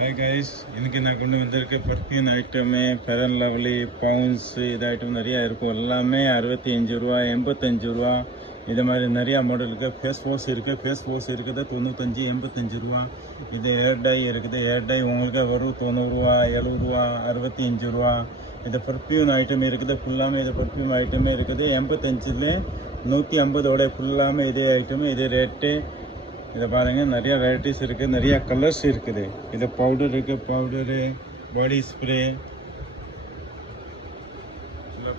Hi guys, இன்னைக்கு நான் கொண்டு வந்திருக்க பர்ஃப்யூம் ஐட்டமே ஃபேர் அண்ட் லவ்லி பவுன்ஸ் இது ஐட்டம் நிறையா இருக்கும். எல்லாமே 65 ரூபா 85 ரூபா இது மாதிரி நிறையா மாடல் இருக்குது. ஃபேஸ் வாஷ் இருக்குது, ஃபேஸ் வாஷ் இருக்குது 95 85 ரூபா. இது ஏர் டை இருக்குது, ஏர் டை உங்களுக்கு வரும் 90 ரூபா 70 ரூபா 65 ரூபா. இது பர்ஃப்யூம் ஐட்டம் இருக்குது, ஃபுல்லாமே இது பர்ஃப்யூம் ஐட்டமே இருக்குது. 85ல 150 ஃபுல்லாமே இதே ஐட்டம் இதே ரேட்டு. இதை பாருங்கள், நிறையா வெரைட்டிஸ் இருக்குது, நிறையா கலர்ஸ் இருக்குது. இது பவுடர் இருக்குது, பவுடரு பாடி ஸ்ப்ரே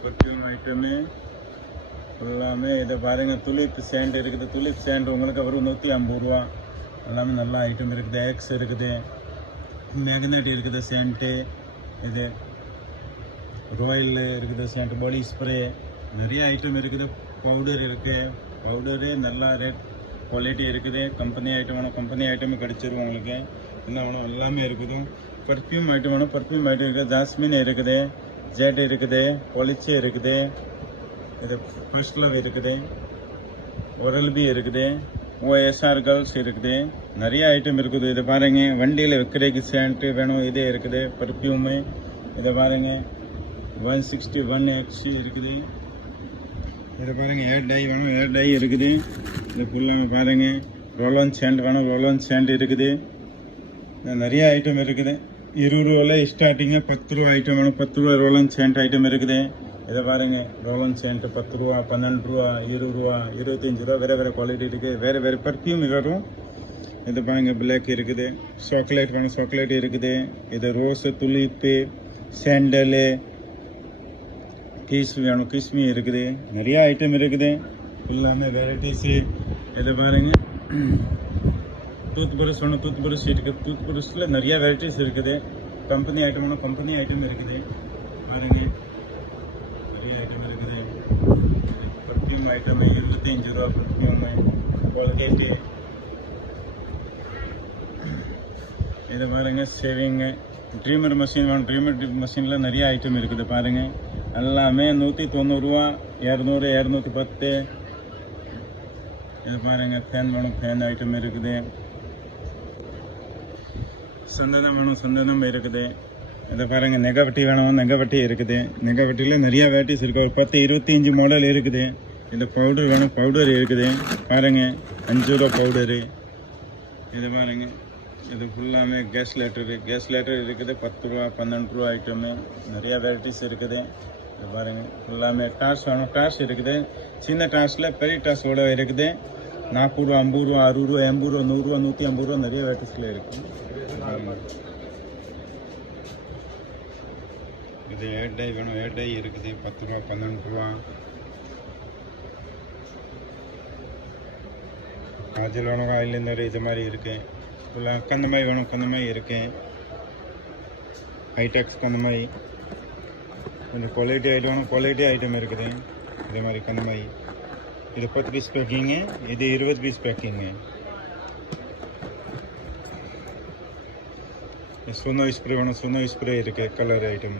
பர்ஃப்யூம் ஐட்டமே எல்லாமே. இதை பாருங்கள், துளிப் சேண்ட் இருக்குது, துளிப் சேண்ட் உங்களுக்கு வரும் 150 ரூபா. எல்லாமே நல்ல ஐட்டம் இருக்குது. எக்ஸ் இருக்குது, மேக்னெட் இருக்குது சேண்ட்டு, இது ராயல் இருக்குது சேண்ட், பாடி ஸ்ப்ரே நிறைய ஐட்டம் இருக்குது. பவுடர் இருக்குது, பவுடரு நல்லா ரேட் குவாலிட்டி இருக்குது. கம்பெனி ஐட்டம் வேணும், கம்பெனி ஐட்டமே கிடச்சிரும் உங்களுக்கு. என்ன வேணும் எல்லாமே இருக்குது. பர்ஃப்யூம் ஐட்டம் வேணும், பர்ஃப்யூம் ஐட்டம் இருக்குது. ஜாஸ்மின் இருக்குது, ஜெட் இருக்குது, பொலிச்சே இருக்குது, இது ஃபர்ஸ்ட் லவ் இருக்குது, ஒரல் பி இருக்குது, ஓஎஸ்ஆர் கேர்ள்ஸ் இருக்குது. நிறைய ஐட்டம் இருக்குது. இதை பாருங்கள், வண்டியில் வைக்கிறதுக்கு சேண்ட்டு வேணும், இதே இருக்குது பர்ஃப்யூமு. இதை பாருங்கள் 161X இருக்குது. இதை பாருங்கள், ஏர் டை வேணும், ஏர் டை இருக்குது. இது ஃபுல்லாக பாருங்கள், ரோலன் சேண்ட் வேணும், ரோலன் சேண்ட் இருக்குது. நிறைய ஐட்டம் இருக்குது. 20 ரூபாவில் ஸ்டார்டிங்கு 10 ரூபா ஐட்டம் வேணும், 10 ரூபா ரோலன் சேண்ட் ஐட்டம் இருக்குது. இதை பாருங்கள், ரோலன் சேண்ட் 10 ரூபா 12 ரூபா 20 ரூபா 25 ரூபா வேறு வேறு குவாலிட்டி இருக்குது. வேறு வேறு பர்ஃப்யூம் வரும். இது பாருங்கள், பிளாக் இருக்குது. சாக்லேட் வேணும், சாக்லேட் இருக்குது. இது ரோஸு, துளிப்பு, சாண்டலு, கிஸ் வேணும், கிஸ்மி இருக்குது. நிறையா ஐட்டம் இருக்குது, ஃபுல்லாமே வெரைட்டிஸு. இதை பாருங்கள், டூத் ப்ரஷ் வேணும், டூத் ப்ரஷ் இருக்குது. டூத் ப்ரஷில் நிறையா வெரைட்டிஸ் இருக்குது. கம்பெனி ஐட்டம் வேணும், கம்பெனி ஐட்டம் இருக்குது. பாருங்கள், நிறைய ஐட்டம் இருக்குது. பர்ஃப்யூம் ஐட்டம் 25 ரூபா பர்ஃப்யூமு குவாலிட்டி. இதை பாருங்கள், சேவிங்கு ட்ரீமர் மிஷின் வேணும், ட்ரீமர் மிஷினில் நிறைய ஐட்டம் இருக்குது. பாருங்கள், எல்லாமே 190 ரூபா 200 210. இது பாருங்கள், ஃபேன் வேணும், ஃபேன் ஐட்டம் இருக்குது. சந்தனம் வேணும், சந்தனம் இருக்குது. இதை பாருங்கள், நெகவட்டி வேணும், நெகவட்டி இருக்குது. நெகவட்டியில் நிறையா வெரைட்டிஸ் இருக்குது. ஒரு 10 25 மாடல் இருக்குது. இந்த பவுடர் வேணும், பவுடர் இருக்குது. பாருங்கள், 5 ரூபா பவுடரு. இது பாருங்கள், இது ஃபுல்லாமே கேஸ் லேட்டரு, கேஸ் லேட்டர் இருக்குது. 10 ரூபா 12 ரூபா ஐட்டமு நிறையா வெரைட்டிஸ் இருக்குது. இது பாருங்கள், ஃபுல்லாமே டாஸ் வேணும், டாஸ் இருக்குது. சின்ன டாஸில் பெரிய டாஸோட இருக்குது. 40 ரூபா 50 ரூபா 60 ரூபா 80 ரூபா 100 ரூபா 150 ரூபா நிறைய வெரைட்டிஸில் இருக்குது. இது ஏர் டை வேணும், ஏர் டை இருக்குது. 10 ரூபா 12 ரூபா. காஜல் வேணும், ஐலைனர் இது மாதிரி இருக்குது. ஃபுல்லாக கந்தமாய் வேணும், கந்தமாய் இருக்குது. ஹைடெக்ஸ் கந்தமாய். கொஞ்சம் குவாலிட்டி ஐட்டம் வேணும், குவாலிட்டி ஐட்டம் இருக்குது. இதே மாதிரி கந்தமாய். இது 10 பீஸ் பேக்கிங்கு, இது 20 பீஸ் பேக்கிங்கு. சுனோ ஸ்ப்ரே வேணும், சுனோ ஸ்ப்ரே இருக்குது. Colour item